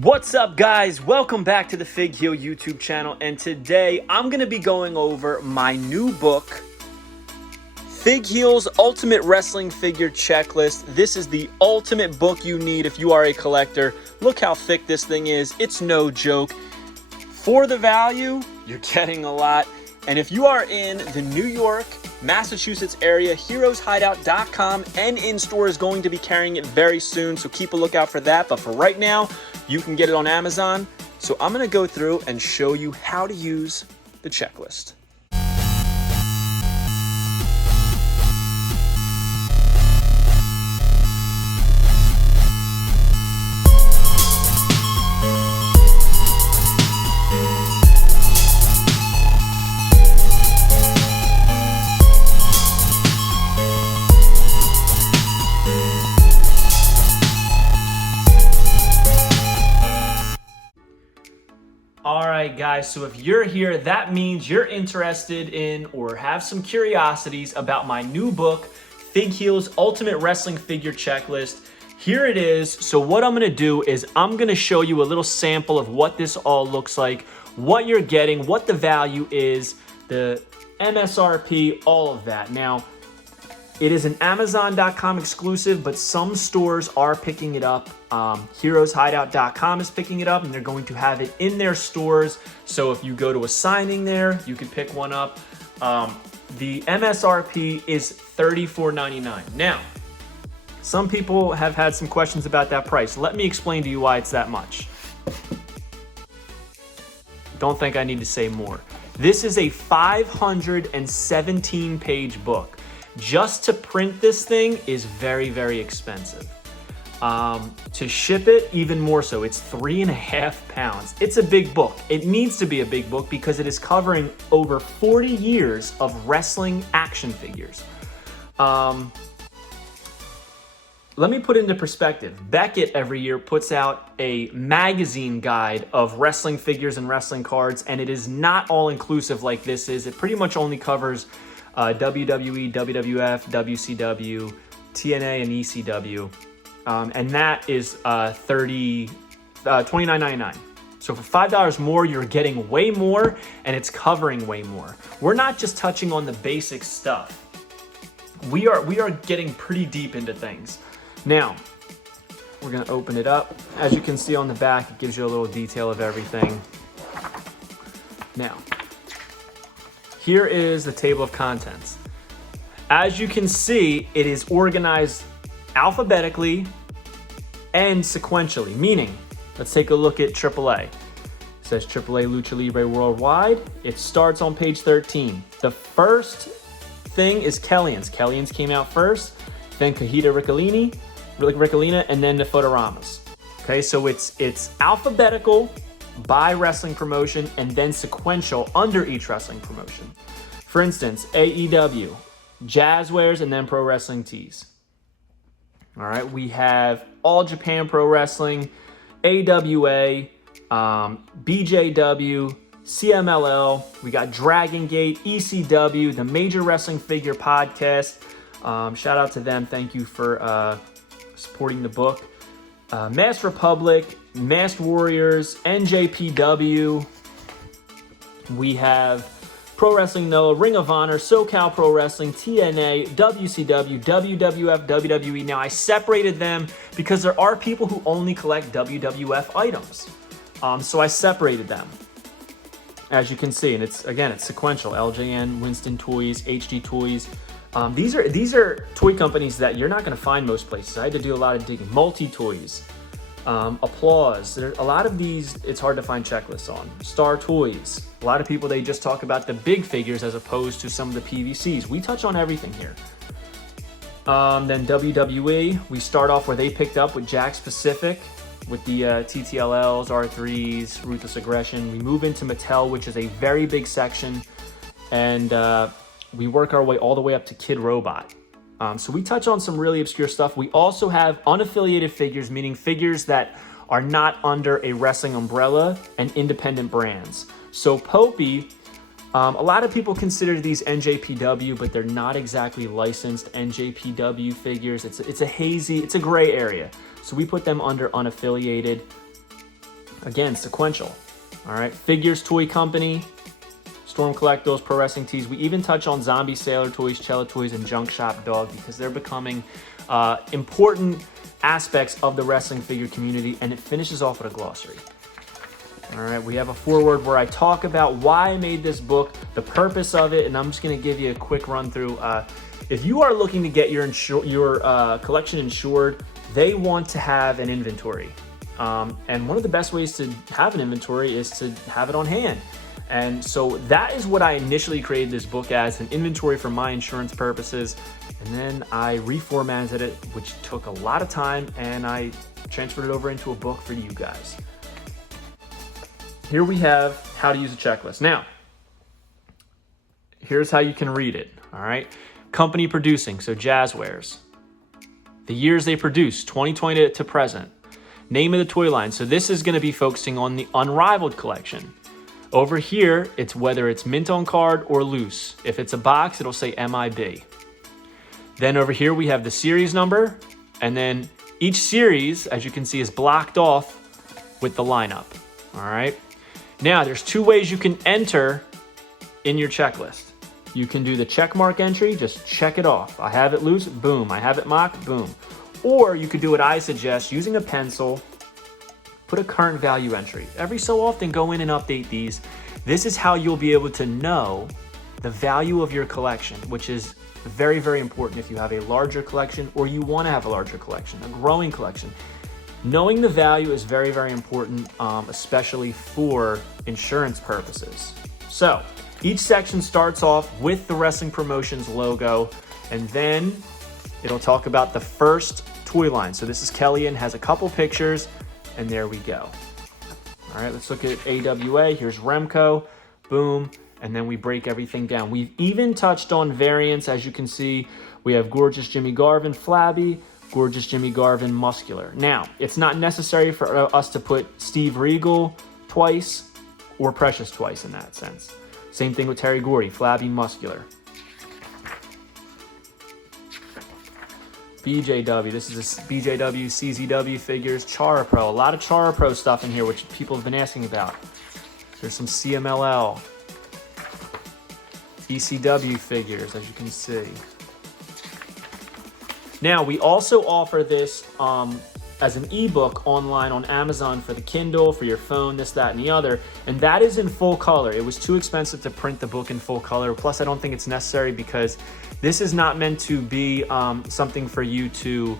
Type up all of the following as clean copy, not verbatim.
What's up, guys? Welcome back to the Fig Heel YouTube channel, and today I'm going to be going over my new book, Fig Heel's Ultimate Wrestling Figure Checklist. This is the ultimate book you need if you are a collector. Look how thick this thing is. It's no joke. For the value, you're getting a lot. And if you are in the New York, Massachusetts area, heroeshideout.com and in-store is going to be carrying it very soon, so keep a lookout for that. But for right now, you can get it on Amazon. So I'm going to go through and show you how to use the checklist. Alright guys, so if you're here, that means you're interested in or have some curiosities about my new book, Fig Heel's Ultimate Wrestling Figure Checklist. Here it is. So what I'm going to do is I'm going to show you a little sample of what this all looks like, what you're getting, what the value is, the MSRP, all of that. Now, it is an Amazon.com exclusive, but some stores are picking it up. HeroesHideout.com is picking it up, and they're going to have it in their stores. So if you go to a signing there, you can pick one up. The MSRP is $34.99. Now, some people have had some questions about that price. Let me explain to you why it's that much. Don't think I need to say more. This is a 517-page book. Just to print this thing is very, very expensive. To ship it, even more so. It's 3.5 pounds. It's a big book. It needs to be a big book because it is covering over 40 years of wrestling action figures. Let me put it into perspective. Beckett every year puts out a magazine guide of wrestling figures and wrestling cards, and it is not all inclusive like this is. It pretty much only covers WWE, WWF, WCW, TNA, and ECW. And that is $29.99. So for $5 more, you're getting way more, and it's covering way more. We're not just touching on the basic stuff. We are getting pretty deep into things. Now, we're gonna open it up. As you can see on the back, it gives you a little detail of everything. Now, here is the table of contents. As you can see, it is organized alphabetically and sequentially, meaning, let's take a look at AAA. It says AAA Lucha Libre Worldwide. It starts on page 13. The first thing is Kellyan's. Kellyan's came out first, then Cajita Riccolina, and then the Fotoramas. Okay, so it's alphabetical by wrestling promotion and then sequential under each wrestling promotion. For instance, AEW, Jazzwares, and then Pro Wrestling Tees. All right, we have All Japan Pro Wrestling, AWA, BJW, CMLL. We got Dragon Gate, ECW, the Major Wrestling Figure Podcast. Shout out to them. Thank you for supporting the book. Masked Republic, Masked Warriors, NJPW. We have Pro Wrestling Noah, Ring of Honor, SoCal Pro Wrestling, TNA, WCW, WWF, WWE. Now, I separated them because there are people who only collect WWF items. So I separated them, as you can see. And it's sequential. LJN, Winston Toys, HD Toys. These are toy companies that you're not going to find most places. I had to do a lot of digging. Multi-Toys, Applause. There, a lot of these, it's hard to find checklists on. Star Toys. A lot of people, they just talk about the big figures as opposed to some of the PVCs. We touch on everything here. Then WWE, we start off where they picked up with Jakks Pacific, with the TTLLs, R3s, Ruthless Aggression. We move into Mattel, which is a very big section. And we work our way all the way up to Kid Robot. So we touch on some really obscure stuff. We also have unaffiliated figures, meaning figures that are not under a wrestling umbrella, and independent brands. So Popey, a lot of people consider these NJPW, but they're not exactly licensed NJPW figures. It's a hazy, it's a gray area. So we put them under unaffiliated. Again, sequential. All right, Figures Toy Company, Storm Collectibles, Pro Wrestling Tees. We even touch on Zombie Sailor Toys, Cello Toys, and Junk Shop Dog because they're becoming important aspects of the wrestling figure community, and it finishes off with a glossary. All right, we have a foreword where I talk about why I made this book, the purpose of it, and I'm just going to give you a quick run through. If you are looking to get your collection insured, they want to have an inventory. And one of the best ways to have an inventory is to have it on hand. And so that is what I initially created this book as, an inventory for my insurance purposes. And then I reformatted it, which took a lot of time, and I transferred it over into a book for you guys. Here we have how to use a checklist. Now, here's how you can read it, all right? Company producing, so Jazzwares. The years they produced, 2020 to present. Name of the toy line, so this is gonna be focusing on the Unrivaled collection. Over here, it's whether it's mint on card or loose. If it's a box, it'll say MIB. Then over here, we have the series number, and then each series, as you can see, is blocked off with the lineup, all right? Now, there's two ways you can enter in your checklist. You can do the check mark entry, just check it off. I have it loose, boom. I have it mocked, boom. Or you could do what I suggest, using a pencil, put a current value entry. Every so often, go in and update these. This is how you'll be able to know the value of your collection, which is very, very important if you have a larger collection or you want to have a larger collection, a growing collection. Knowing the value is very, very important, especially for insurance purposes. So each section starts off with the Wrestling Promotions logo, and then it'll talk about the first toy line. So this is Kellyanne, has a couple pictures, and there we go. All right, let's look at AWA. Here's Remco, boom, and then we break everything down. We've even touched on variants. As you can see, we have Gorgeous Jimmy Garvin, Flabby, Gorgeous Jimmy Garvin, Muscular. Now, it's not necessary for us to put Steve Regal twice or Precious twice in that sense. Same thing with Terry Gordy, Flabby, Muscular. BJW, this is a BJW, CZW figures, Chara Pro. A lot of Chara Pro stuff in here, which people have been asking about. There's some CMLL. ECW figures, as you can see. Now, we also offer this as an ebook online on Amazon for the Kindle, for your phone, this, that, and the other. And that is in full color. It was too expensive to print the book in full color. Plus, I don't think it's necessary because this is not meant to be something for you to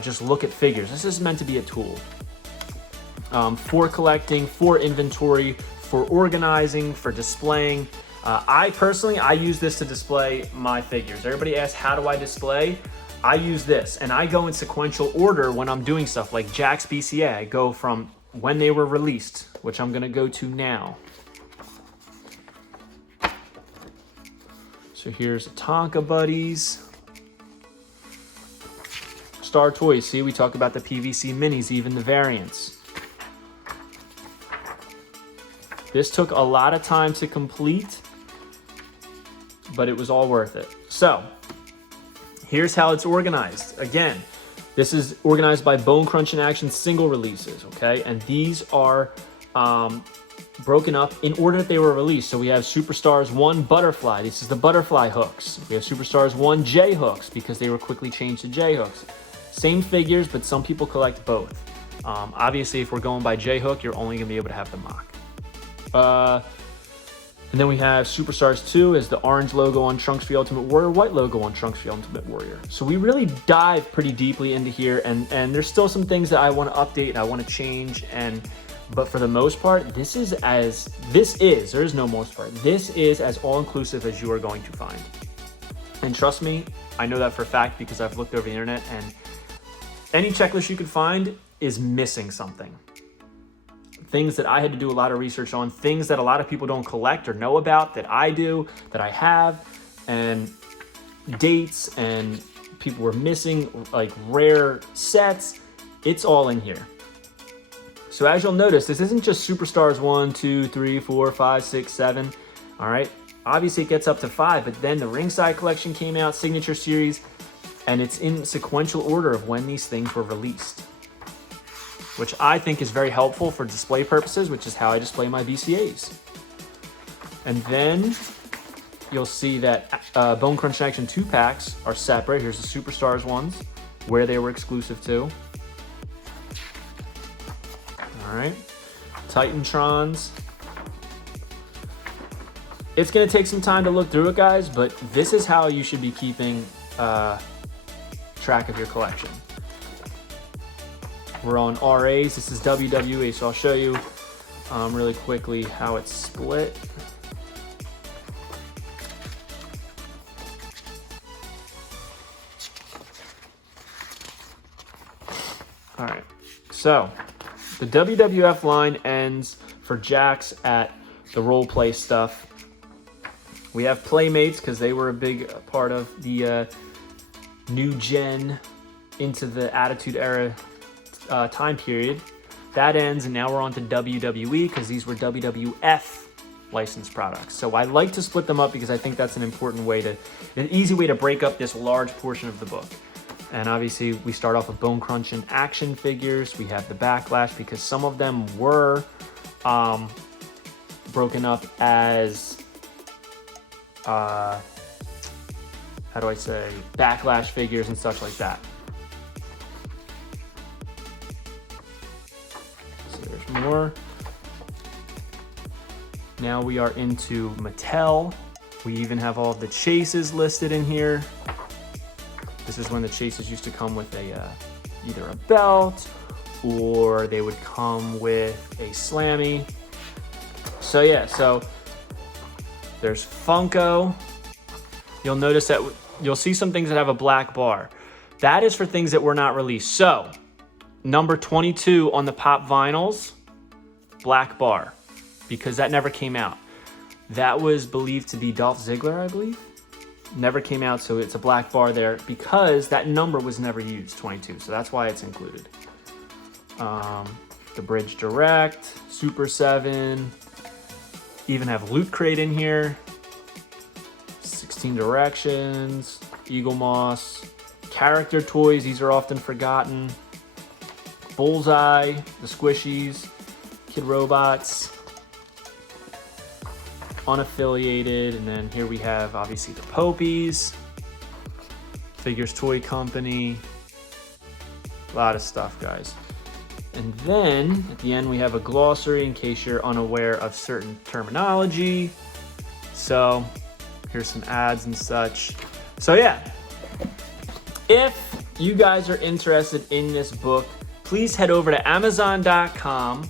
just look at figures. This is meant to be a tool for collecting, for inventory, for organizing, for displaying. I personally use this to display my figures. Everybody asks, how do I display? I use this, and I go in sequential order when I'm doing stuff like Jack's BCA. I go from when they were released, which I'm gonna go to now. So here's Tonka Buddies. Star Toys, see, we talk about the PVC minis, even the variants. This took a lot of time to complete, but it was all worth it. So, here's how it's organized. Again, this is organized by Bone Crunch and Action single releases, okay? And these are broken up in order that they were released. So we have Superstars 1 Butterfly. This is the Butterfly hooks. We have Superstars 1 J hooks because they were quickly changed to J hooks. Same figures, but some people collect both. Obviously, if we're going by J hook, you're only gonna be able to have the mock. And then we have Superstars 2 is the orange logo on Trunks the Ultimate Warrior, white logo on Trunks the Ultimate Warrior. So we really dive pretty deeply into here, and there's still some things that I want to update, I want to change, but for the most part, this is there's no most part, this is as all-inclusive as you are going to find. And trust me, I know that for a fact because I've looked over the internet, and any checklist you could find is missing something. Things that I had to do a lot of research on, things that a lot of people don't collect or know about that I do, that I have, and dates, and people were missing like rare sets. It's all in here. So as you'll notice, this isn't just Superstars 1, 2, 3, 4, 5, 6, 7. All right. Obviously it gets up to 5, but then the Ringside Collection came out, Signature Series, and it's in sequential order of when these things were released. which I think is very helpful for display purposes, which is how I display my VCAs. And then you'll see that Bone Crunch Action 2-packs are separate. Here's the Superstars ones, where they were exclusive to. All right, Titantrons. It's gonna take some time to look through it, guys, but this is how you should be keeping track of your collection. We're on RAs. This is WWE, so I'll show you really quickly how it's split. All right, so the WWF line ends for Jax at the role play stuff. We have Playmates because they were a big part of the new gen into the Attitude Era time period. That ends, and now we're on to WWE because these were WWF licensed products. So I like to split them up because I think that's an easy way to break up this large portion of the book. And obviously we start off with Bone Crunch and action figures. We have the Backlash because some of them were broken up as how do I say, Backlash figures and such like that. So there's more. Now we are into Mattel. We even have all of the chases listed in here. This is when the chases used to come with either a belt or they would come with a Slammy. So yeah, so there's Funko. You'll notice that you'll see some things that have a black bar. That is for things that were not released. So number 22 on the Pop vinyls, black bar, because that never came out. That was believed to be Dolph Ziggler, I believe. Never came out, so it's a black bar there because that number was never used, 22. So that's why it's included. The Bridge Direct, Super 7, even have Loot Crate in here. 16 Directions, Eagle Moss, character toys, these are often forgotten. Bullseye, the Squishies, Kid Robots, unaffiliated, and then here we have obviously the Popies, Figures Toy Company, a lot of stuff, guys. And then at the end we have a glossary in case you're unaware of certain terminology. So here's some ads and such. So yeah, if you guys are interested in this book, please head over to Amazon.com.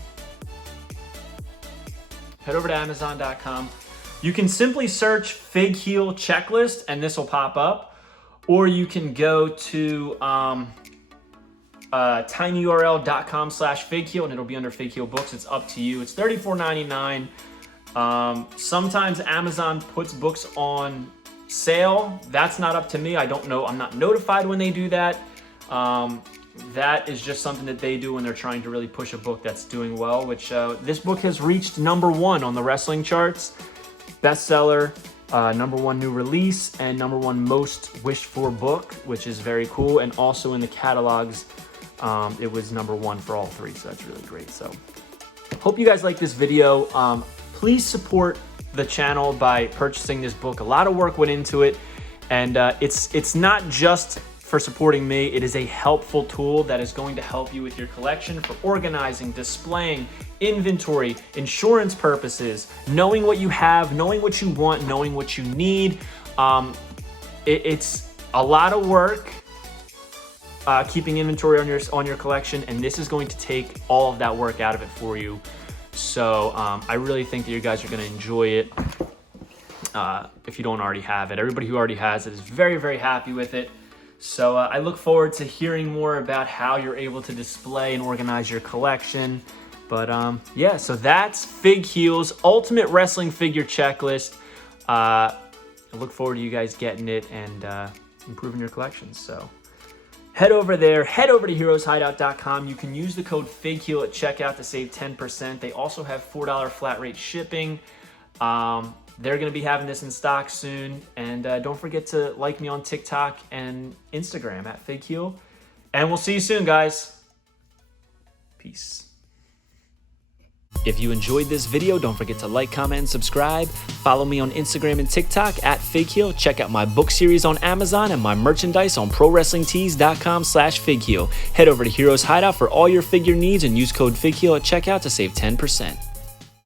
Head over to Amazon.com. You can simply search Fig Heel Checklist and this will pop up. Or you can go to tinyurl.com/figheel and it'll be under Fig Heel Books. It's up to you. It's $34.99. Sometimes Amazon puts books on sale. That's not up to me. I don't know. I'm not notified when they do that. That is just something that they do when they're trying to really push a book that's doing well, which this book has reached #1 on the wrestling charts. Bestseller, #1 new release, and #1 most wished for book, which is very cool. And also in the catalogs, it was #1 for all three. So that's really great. So hope you guys like this video. Please support the channel by purchasing this book. A lot of work went into it, and it's not just for supporting me. It is a helpful tool that is going to help you with your collection for organizing, displaying, inventory, insurance purposes, knowing what you have, knowing what you want, knowing what you need. It's a lot of work keeping inventory on your collection, and this is going to take all of that work out of it for you. So I really think that you guys are going to enjoy it if you don't already have it. Everybody who already has it is very, very happy with it. So I look forward to hearing more about how you're able to display and organize your collection. But yeah, so that's Fig Heel's Ultimate Wrestling Figure Checklist. I look forward to you guys getting it and improving your collections. So head over there, head over to heroeshideout.com. You can use the code FIGHEEL at checkout to save 10%. They also have $4 flat rate shipping. They're going to be having this in stock soon. And don't forget to like me on TikTok and Instagram at FigHeel. And we'll see you soon, guys. Peace. If you enjoyed this video, don't forget to like, comment, and subscribe. Follow me on Instagram and TikTok at FigHeal. Check out my book series on Amazon and my merchandise on ProWrestlingTees.com/FigHeal. Head over to Heroes Hideout for all your figure needs and use code FigHeal at checkout to save 10%.